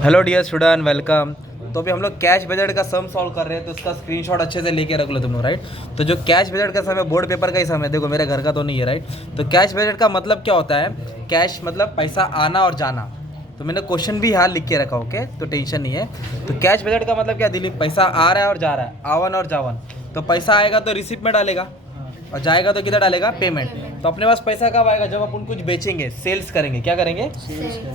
Hello dear student, welcome. तो अभी हम लोग कैश बजट का सम सॉल्व कर रहे हैं, तो उसका स्क्रीनशॉट अच्छे से लेके रख लो तुम लोग, राइट। तो जो कैश बजट का सम है बोर्ड पेपर का ही सम है, देखो मेरे घर का तो नहीं है, राइट। तो कैश बजट का मतलब क्या होता है? कैश मतलब पैसा आना और जाना। तो मैंने क्वेश्चन भी यहाँ लिख के रखा, ओके, तो टेंशन नहीं है। तो कैश बजट का मतलब क्या दिलीप? पैसा आ रहा है और जा रहा है, आवन और जावन। तो पैसा आएगा तो रिसिप्ट में डालेगा और जाएगा तो किधर डालेगा? पेमेंट। तो अपने पास पैसा कब आएगा? जब अपन कुछ बेचेंगे, सेल्स करेंगे, क्या करेंगे?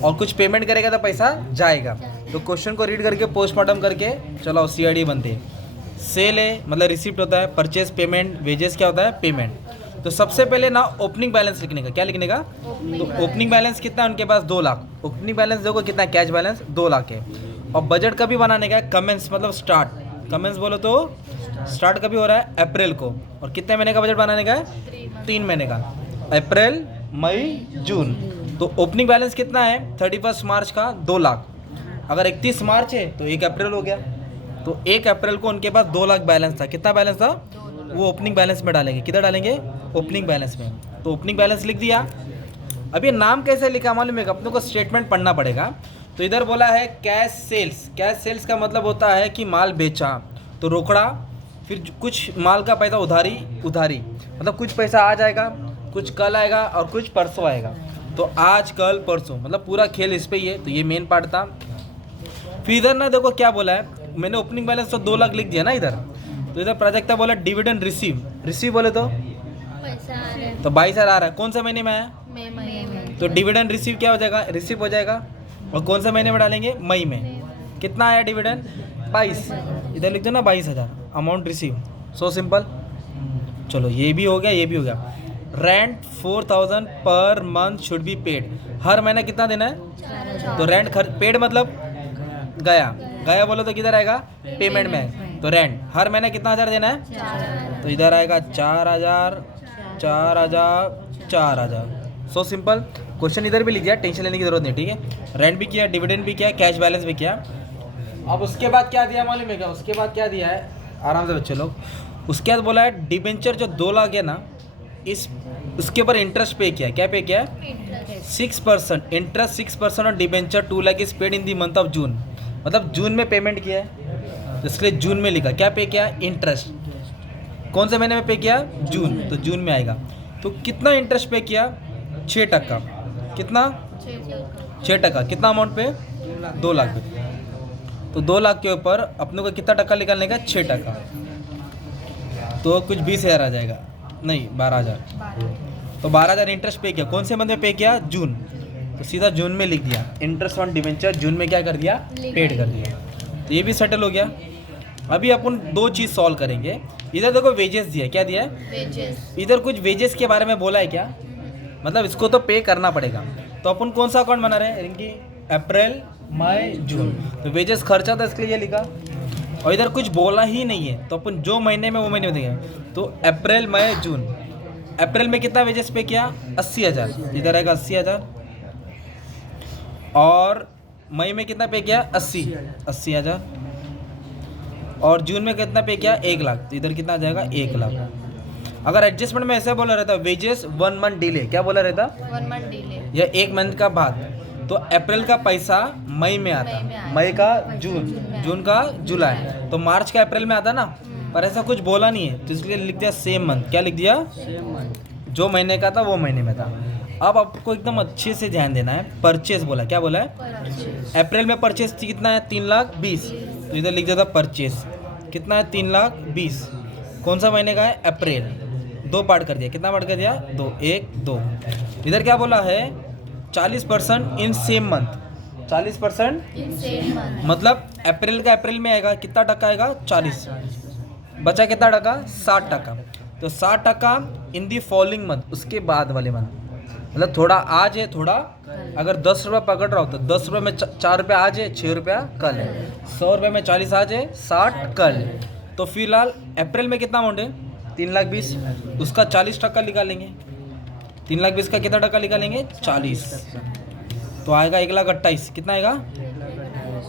और कुछ पेमेंट करेगा तो पैसा जाएगा। तो क्वेश्चन को रीड करके पोस्टमार्टम करके चलो सीआईडी बनते हैं। सेल है मतलब रिसिप्ट होता है, परचेज पेमेंट, वेजेस क्या होता है? पेमेंट। तो सबसे पहले ना ओपनिंग बैलेंस लिखने का, क्या लिखने का? तो ओपनिंग बैलेंस कितना है उनके पास? 2 लाख। ओपनिंग बैलेंस देखो कितना है? कैश बैलेंस 2 लाख है। और बजट कभी बनाने का है? कमेंस मतलब स्टार्ट। कमेंस बोलो तो स्टार्ट कभी हो रहा है? अप्रैल को। और कितने महीने का बजट बनाने का है? 3 महीने का, अप्रैल, मई, जून। तो ओपनिंग बैलेंस कितना है 31 मार्च का? 2 लाख। अगर 31 मार्च है तो 1 अप्रैल हो गया। तो 1 अप्रैल को उनके पास 2 लाख बैलेंस था। कितना बैलेंस था? वो ओपनिंग बैलेंस में डालेंगे। किधर डालेंगे? ओपनिंग बैलेंस में। तो ओपनिंग बैलेंस लिख दिया। अब ये नाम कैसे लिखा मालूम है? अपने को स्टेटमेंट पढ़ना पड़ेगा। तो इधर बोला है कैश सेल्स। कैश सेल्स का मतलब होता है कि माल बेचा तो रोकड़ा, फिर कुछ माल का पैसा उधारी। उधारी मतलब कुछ पैसा आ जाएगा, कुछ कल आएगा और कुछ परसों आएगा। तो आज, कल, परसों मतलब पूरा खेल इस पे ही है। तो ये मेन पार्ट था। फिर इधर ना देखो क्या बोला है, मैंने ओपनिंग बैलेंस तो 2 लाख लिख दिया ना इधर। तो इधर प्राजक्ता बोला डिविडेंड रिसीव। रिसीव बोले तो पैसा आ रहा है। तो 22,000 आ रहा है। कौन सा महीने में आया? मई में। तो डिविडेंड रिसीव क्या हो जाएगा? रिसीव हो जाएगा। और कौन से महीने में डालेंगे? मई में। कितना आया डिविडेंड? 22। इधर लिख दो ना 22,000 अमाउंट रिसीव। So simple. चलो ये भी हो गया, ये भी हो गया। Rent 4,000 per month should be paid. हर महीना कितना देना है? तो रेंट पेड मतलब गया। गया बोलो तो किधर आएगा? पेमेंट में। तो रेंट हर महीना कितना हज़ार देना है? तो इधर आएगा 4,000, 4,000, 4,000। So simple. क्वेश्चन इधर भी लिख दिया, टेंशन लेने की जरूरत नहीं, ठीक है। रेंट भी किया, डिविडेंड भी किया, कैश बैलेंस भी किया। अब उसके बाद क्या दिया मालूम है क्या? उसके बाद क्या दिया है? आराम से बच्चे लोग। उसके बाद बोला है डिबेंचर जो 2 लाख है ना, इस उसके ऊपर इंटरेस्ट पे किया। क्या पे किया है? 6% इंटरेस्ट, 6% और debenture 2 lakh is paid in the month of June. मतलब जून में पेमेंट किया है, तो इसके लिए जून में लिखा। क्या पे किया? इंटरेस्ट। कौन से महीने में पे किया? जून। तो जून में आएगा। तो कितना इंटरेस्ट पे किया? 6%। कितना? 6%। कितना अमाउंट पे? 2 लाख पे। तो 2 लाख के ऊपर अपने को कितना टका निकालने का? 6%। तो कुछ 20,000 आ जाएगा, नहीं 12,000। तो 12,000 इंटरेस्ट पे किया। कौन से मंथ में पे किया? जून। तो सीधा जून में लिख दिया। इंटरेस्ट ऑन डिवेंचर जून में क्या कर दिया? पेड कर दिया। तो ये भी सेटल हो गया। अभी अपन 2 चीज़ सॉल्व करेंगे। इधर देखो वेजेस दिया। क्या दिया है? वेजेस। इधर कुछ वेजेस के बारे में बोला है क्या? मतलब इसको तो पे करना पड़ेगा। तो अपन कौन सा अकाउंट बना रहे हैं? इनकी अप्रैल, मई, जून। तो वेजेस खर्चा था, इसके लिए ये लिखा। और इधर कुछ बोला ही नहीं है, तो अपन जो महीने में वो महीने में देंगे। तो अप्रैल, मई, जून। अप्रैल में कितना वेजेस पे किया? 80,000। इधर आएगा 80,000। और मई में कितना पे किया? 80,000। और जून में कितना पे किया? 1 लाख। तो इधर कितना आ जाएगा? 1 लाख। अगर एडजस्टमेंट में ऐसा बोला रहता वेजेस 1 मंथ डिले, क्या बोला रहता? 1 मंथ डिले। या 1 मंथ का बाद। तो अप्रैल का पैसा मई में आता, मई का जून, जून का जुलाई, तो मार्च का अप्रैल में आता ना। पर ऐसा कुछ बोला नहीं है, तो इसलिए लिख दिया सेम मंथ। क्या लिख दिया? जो महीने का था वो महीने में था। अब आपको एकदम अच्छे से ध्यान देना है। परचेस बोला। क्या बोला है? अप्रैल में परचेस कितना है? 3,20,000। तो इधर लिख दिया था परचेस कितना है? 3,20,000। कौन सा महीने का है? अप्रैल। 2 पार्ट कर दिया। कितना पार्ट कर दिया? 2, 1, 2। इधर क्या बोला है? 40% in same month. 40% in same month मतलब अप्रैल का अप्रैल में आएगा। कितना टका आएगा? 40। बचा कितना टका? 60%। तो 60% इन दी फॉलोइंग मंथ, उसके बाद वाले मंथ। मतलब थोड़ा आज है, थोड़ा अगर 10 रुपये पकड़ रहा हो तो 10 रुपये में 4 रुपये आज है, 6 रुपया कल है। 100 रुपये में 40 आज है, 60 कल। तो फिलहाल अप्रैल में कितना अमाउंट है? 3,20,000। उसका 40% निकालेंगे। 3,20,000 का कितना टका निकालेंगे? 40। तो आएगा 1,28,000। कितना आएगा?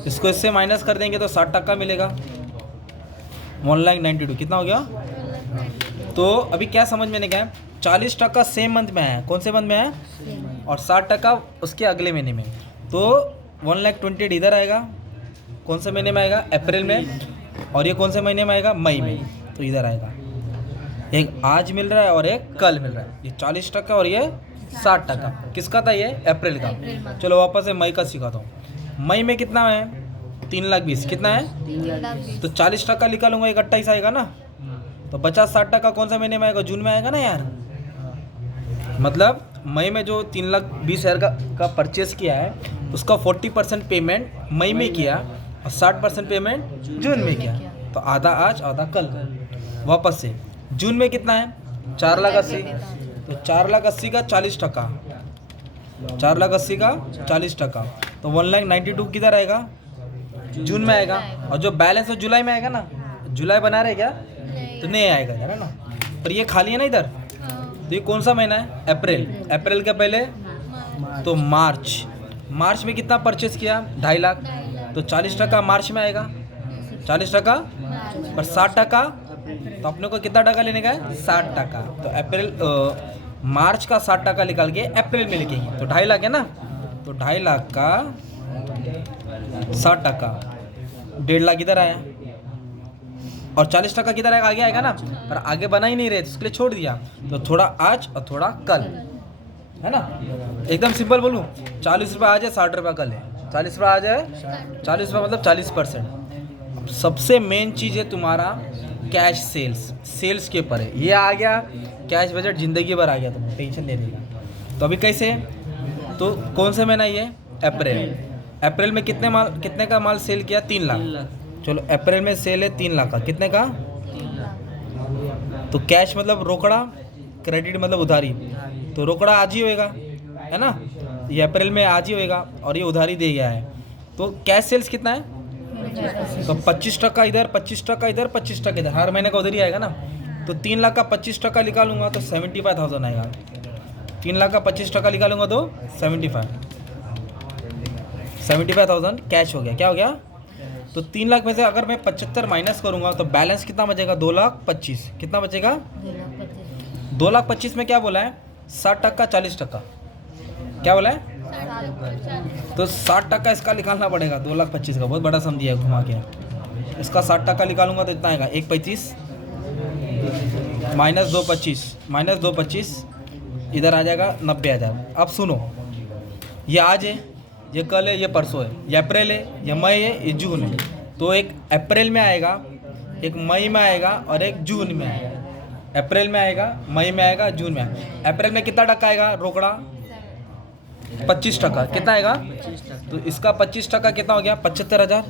इसको इससे माइनस कर देंगे तो 60% मिलेगा। 1,92,000 कितना हो गया? तो अभी क्या समझ में नहीं गया? 40% सेम मंथ में आया। कौन से मंथ में आया? और 60% उसके अगले महीने में। तो 1,20,000 इधर आएगा, कौन से महीने में आएगा? अप्रैल में। और ये कौन से महीने में आएगा? मई में। तो इधर आएगा, एक आज मिल रहा है और एक कल मिल रहा है। ये 40% और ये 60%। किसका था ये? अप्रैल का। अप्रैल का। चलो वापस से मई का सिखाता हूँ। मई में कितना है? 3,20,000। कितना है? 3,20,000। तो 40% निकालूंगा, एक 28 आएगा ना। तो 50-60% कौन सा महीने में आएगा? जून में आएगा ना यार। मतलब मई में जो 3,20,000 का परचेस किया है, उसका 40% पेमेंट मई में किया और 60% पेमेंट जून में किया। तो आधा आज आधा कल। वापस से जून में कितना है? 4,80,000। तो 4,80,000 का 40%, 4,80,000 का 40%, तो 1,92,000 किधर आएगा? जून में आएगा। और जो बैलेंस है जुलाई में आएगा ना। जुलाई बना रहे क्या? तो नहीं आएगा इधर, है ना। पर ये खाली है ना इधर। तो ये कौन सा महीना है? अप्रैल। अप्रैल के पहले तो मार्च। मार्च में कितना परचेस किया? 2.5 लाख। तो 40% मार्च में आएगा, 40%। पर 60%, तो अपने को कितना टका लेने का है? 60%। तो अप्रैल मार्च का 60% निकाल के अप्रैल में लिखेंगे। तो 2.5 लाख है ना। तो 2.5 लाख का 60%, 1.5 लाख इधर आया। और 40% किधर आएगा? आगे आएगा ना। पर आगे बना ही नहीं रहे, तो उसके लिए छोड़ दिया। तो थोड़ा आज और थोड़ा कल, है ना। एकदम सिंपल बोलूँ, 40 रुपये आज है, 60 रुपये कल है। 40 रुपये आज है, 40 रुपये मतलब 40%। सबसे मेन चीज़ है तुम्हारा कैश सेल्स। सेल्स के ऊपर है ये। आ गया कैश बजट, ज़िंदगी भर आ गया तुम्हें, टेंशन लेने का। तो अभी कैसे? तो कौन से महीना ये? अप्रैल। अप्रैल में कितने का माल सेल किया? 3 लाख। चलो अप्रैल में सेल है 3 लाख का। कितने का? तो कैश मतलब रोकड़ा, क्रेडिट मतलब उधारी। तो रोकड़ा आज ही होएगा, है ना। ये अप्रैल में आज ही होएगा और ये उधारी दे गया है। तो कैश सेल्स कितना है? तो 25% इधर, 25% इधर, 25% इधर, हर महीने का उधर ही आएगा ना। तो 3 लाख का 25% निकालूंगा तो 75,000 आएगा। 3 लाख का 25% निकालूंगा तो 75,000 कैश हो गया। क्या हो गया? तो 3 लाख में से अगर मैं 75 माइनस करूंगा तो बैलेंस कितना बचेगा? 2,25,000। कितना बचेगा? 2,25,000 में क्या बोला है? 60%, 40%। क्या बोला है? तो 60% इसका निकालना पड़ेगा। 2,25,000 का बहुत बड़ा सम दिया है घुमा के। इसका 60% निकालूंगा तो इतना आएगा, 1,35 माइनस 2,25 इधर आ जाएगा 90,000। अब सुनो, ये आज है, ये कल है, ये परसों है, ये अप्रैल है, ये मई है, ये जून है। तो एक अप्रैल में आएगा, एक मई में आएगा और एक जून में आएगा। अप्रैल में आएगा, मई में आएगा, जून में आएगा। अप्रैल में कितना टका आएगा रोकड़ा? 25%। कितना आएगा? तो इसका 25% कितना हो गया? 75,000।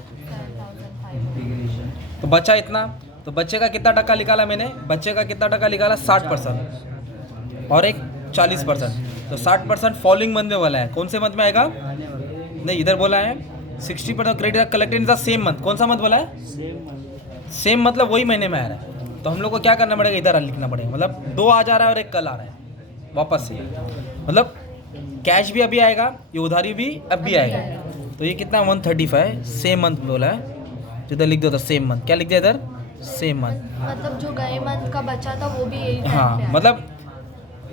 तो बचा इतना। तो बच्चे का कितना टका निकाला मैंने? बच्चे का कितना टका निकाला? 60% और एक 40%। तो 60% फॉलोइंग मंथ में वाला है। कौन से मंथ में आएगा? नहीं, इधर बोला है 60% credit collected in the same month. कौन सा मंथ बोला है? सेम मतलब वही महीने में आ रहा है। तो हम लोग को क्या करना पड़ेगा? इधर लिखना पड़ेगा। मतलब 2 आज आ रहा है और एक कल आ रहा है वापस से। मतलब कैश भी अभी आएगा, ये उधारी भी अब भी आएगा। तो ये कितना? 135 सेम मंथ बोला है। तो इधर लिख दो तो सेम मंथ। क्या लिख दिया इधर? Same month. मतलब जो गए मंथ का बचा था वो भी यही हाँ, मतलब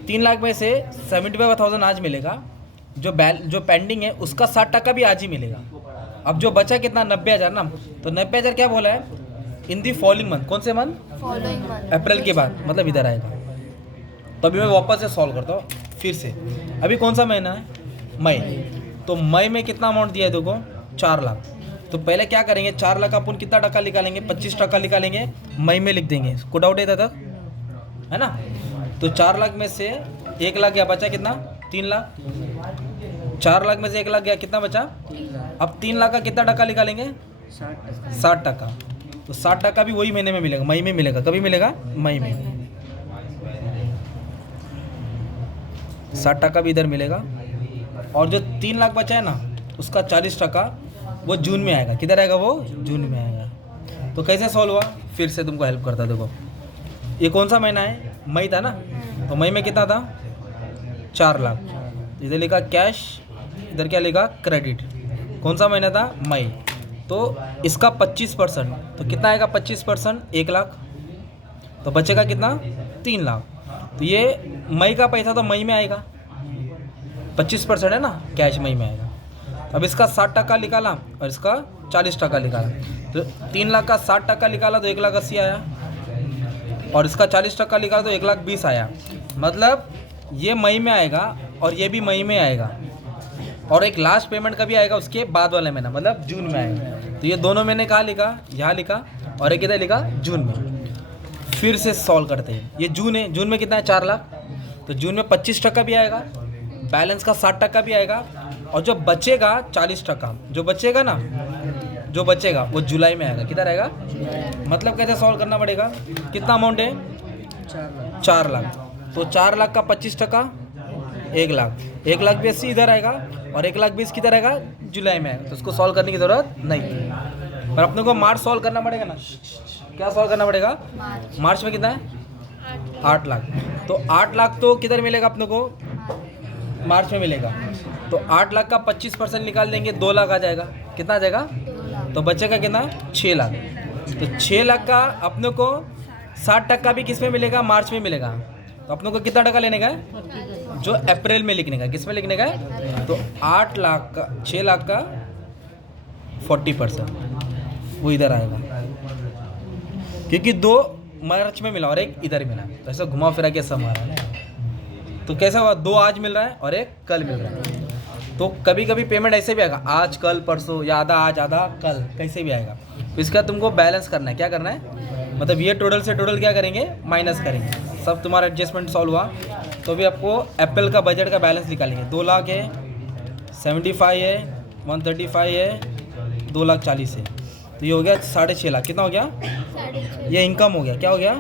3 लाख में से 75,000 आज मिलेगा। जो पेंडिंग है उसका 60% भी आज ही मिलेगा। अब जो बचा कितना? 90,000 ना। तो 90,000 क्या बोला है? इन दी फॉलोइंग मंथ। कौन से मंथ? फॉलोइंग मंथ, अप्रैल के बाद, मतलब इधर आएगा। तो अभी मैं वापस से सॉल्व करता हूँ फिर से। अभी कौन सा महीना है? मई। तो मई में कितना अमाउंट दिया है देखो? 4 लाख। तो पहले क्या करेंगे? 4 लाख अपन कितना टका निकालेंगे? 25% निकालेंगे, मई में लिख देंगे। को डाउट है तक, है ना। तो 4 लाख में से 1 लाख गया, बचा कितना? 3 लाख। 4 लाख में से 1 लाख गया, कितना बचा? अब 3 लाख का कितना टका निकालेंगे? 60%। तो 60% भी वही महीने में मिलेगा, मई में मिलेगा। कभी मिलेगा? मई में। 60% भी इधर मिलेगा। और जो 3 लाख बचा है ना, उसका 40% वो जून में आएगा। किधर आएगा वो? जून में आएगा। तो कैसे सॉल्व हुआ? फिर से तुमको हेल्प करता। देखो, ये कौन सा महीना है? मई था ना। तो मई में कितना था? 4 लाख। इधर लिखा कैश, इधर क्या लिखा? क्रेडिट। कौन सा महीना था? मई। तो इसका 25%, तो कितना आएगा? 25%, 1 लाख। तो बचेगा कितना? 3 लाख। तो ये मई का पैसा तो मई में आएगा, 25% है ना, कैश मई में आएगा। अब इसका 60% निकाला और इसका 40% निकाला, तो 3 लाख का 60% निकाला तो 1,80,000 आया, और इसका 40% निकाला तो 1,20,000 आया। मतलब ये मई में आएगा और ये भी मई में आएगा, और एक लास्ट पेमेंट का भी आएगा उसके बाद वाले महीना, मतलब जून में आएगा। तो ये दोनों मैंने कहाँ लिखा, यहाँ लिखा, और एक इधर लिखा जून में। फिर से सॉल्व करते हैं। ये जून है, जून में कितना है 4 लाख, तो जून में 25% भी आएगा, बैलेंस का 60% भी आएगा, और जो बचेगा 40%, जो बचेगा ना, जो बचेगा वो जुलाई में आएगा। किधर आएगा? मतलब कैसे सॉल्व करना पड़ेगा, कितना अमाउंट है 4 लाख, तो 4 लाख का 25% 1 लाख, 1,80,000 इधर आएगा, और 1,20,000 किधर आएगा, जुलाई में आएगा। तो उसको सॉल्व करने की ज़रूरत नहीं, पर अपने को मार्च सॉल्व करना पड़ेगा ना। क्या सॉल्व करना पड़ेगा? मार्च में कितना है 8 लाख, तो 8 लाख तो किधर मिलेगा अपने को, मार्च में मिलेगा। तो 8 लाख का 25% निकाल देंगे, 2 लाख आ जाएगा। कितना आ जाएगा? तो बचेगा कितना, 6 लाख। तो 6 लाख का अपने को 60% भी किस में मिलेगा, मार्च में मिलेगा। तो अपने को कितना टका लेने का है, जो अप्रैल में लिखने का, किस में लिखने का है। तो 8 लाख का 6 लाख का 40% वो इधर आएगा, क्योंकि 2 मार्च में मिला और 1 इधर मिला, तो ऐसा घुमा फिरा के सब आ रहा है। तो कैसा हुआ, 2 आज मिल रहा है और 1 कल मिल रहा है। तो कभी कभी पेमेंट ऐसे भी आएगा, आज कल परसों, या आधा आज आधा कल, कैसे भी आएगा। तो इसका तुमको बैलेंस करना है। क्या करना है, मतलब ये टोटल से टोटल क्या करेंगे, माइनस करेंगे। सब तुम्हारा एडजस्टमेंट सॉल्व हुआ, तो भी आपको अप्रैल का बजट का बैलेंस निकालेंगे। 2 लाख है, 75 है, 135 है, 2,40,000 है, तो ये हो गया 6.5 लाख। कितना हो गया, ये इनकम हो गया। क्या हो गया,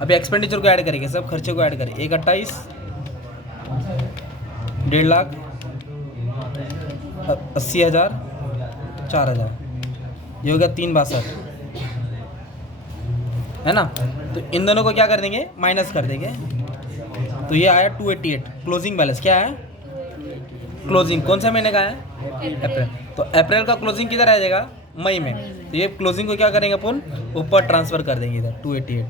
अभी एक्सपेंडिचर को ऐड करेंगे, सब खर्चे को ऐड करें। 1,28, 1.5 लाख, 80,000, 4,000, ये हो गया 3,62, है ना। तो इन दोनों को क्या कर देंगे, माइनस कर देंगे। तो ये आया 288 क्लोजिंग बैलेंस। क्या है, क्लोजिंग कौन से महीने का है, अप्रैल। तो अप्रैल का क्लोजिंग किधर आ जाएगा, मई में। तो ये क्लोजिंग को क्या करेंगे अपन, ऊपर ट्रांसफ़र कर देंगे इधर 288।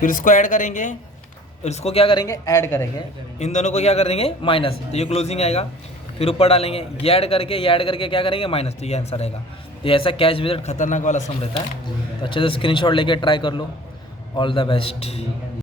फिर इसको ऐड करेंगे, और इसको क्या करेंगे, ऐड करेंगे। इन दोनों को क्या कर देंगे, माइनस, तो ये क्लोजिंग आएगा। फिर ऊपर डालेंगे, ये ऐड करके क्या करेंगे, माइनस, तो ये आंसर आएगा। तो ऐसा कैश बजट खतरनाक वाला सम रहता है। तो अच्छे से स्क्रीनशॉट लेके ट्राई कर लो। All the best.